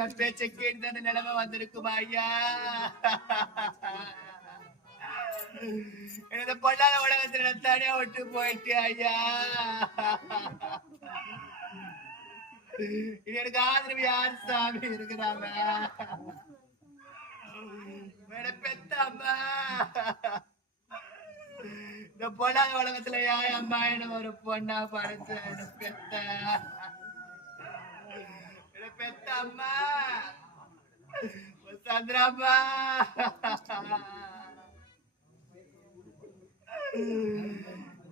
என் பேச்சை கேட்டு அந்த நிலைமை வந்திருக்குமா ஐயா? எனது பொல்லாத உலகத்துல தனியா விட்டு போயிட்டு ஐயா. எனக்கு ஆதரவு யார் சாமி இருக்கிறாங்க? பெத்த அம்மா இந்த பொல்லாத உலகத்துல யார் அம்மா என்ன ஒரு பொண்ணா படைச்ச பெத்த அம்மா சந்திராம்மா.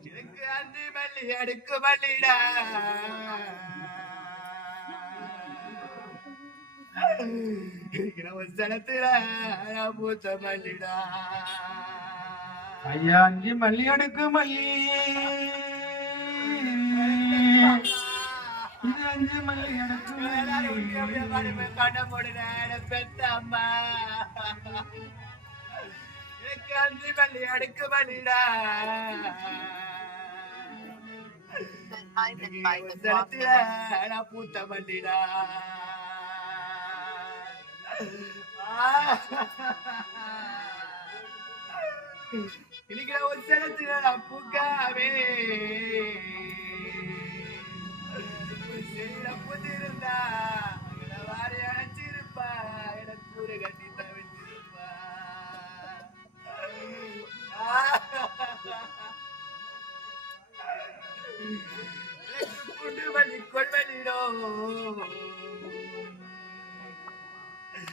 எனக்கு அந்தி மல்லி அடுக்கு மல்லிடா, சனத்துல பூத்த மல்லிடா. ஐயா அஞ்சு மல்லி அடுக்கு மல்லி, இது அஞ்சு மல்லி அடுக்கு கண்ண போடுன பெத்த அம்மா. எனக்கு அஞ்சு மல்லி அடுக்கு மல்லிடா, சனத்துல பூத்த மல்லிடா. இன்னைக்கு ஒரு சனத்துல நான் பூக்காவே புதிருந்தா வாரி அணைச்சிருப்பா, எனக்கு கூறு கட்டி தவிச்சிருப்பா. குண்டு மல்லி கொள்வலிடோ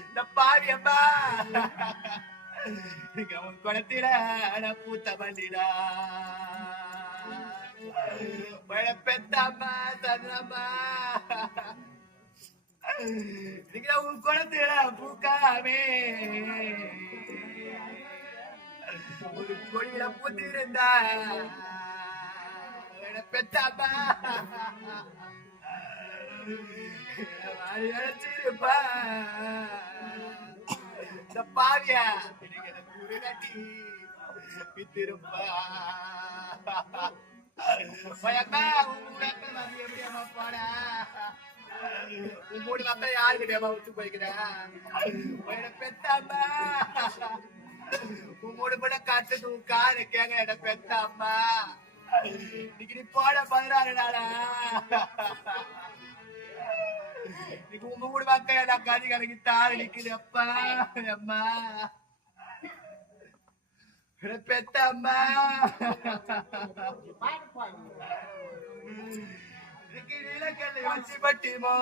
இந்த பாவியம்மா. அவன் குளத்தில பூத்த மல்லிடா, பெத்தம்மா சந்திரம்மா. உன் குளத்தில பூக்காமே ஒரு கொடியில பூத்திருந்தா பெத்தம்மா அழைச்சிருப்பா. இந்த பாவியா எனக்கு ஒரு கட்டி வித்திருப்பா. எப்படியாமா போட உன் மூணு மக்கள் யாருக்கிட்டேமா விட்டு போய்க்கிறேன் பெத்தாம்மா. உன் மூணு கூட கட்டுக்கு காரு கேங்க என பெத்தாம்மா. இன்னைக்கு நீ போட 16 நாளா இன்னைக்கு உங்க மூணு மக்கள் எல்லாம் கறி கலக்கி தாரு நிக்குது. அப்பா அம்மா பெத்தம்மா. நிலக்கல்லை வச்சு பட்டிமோ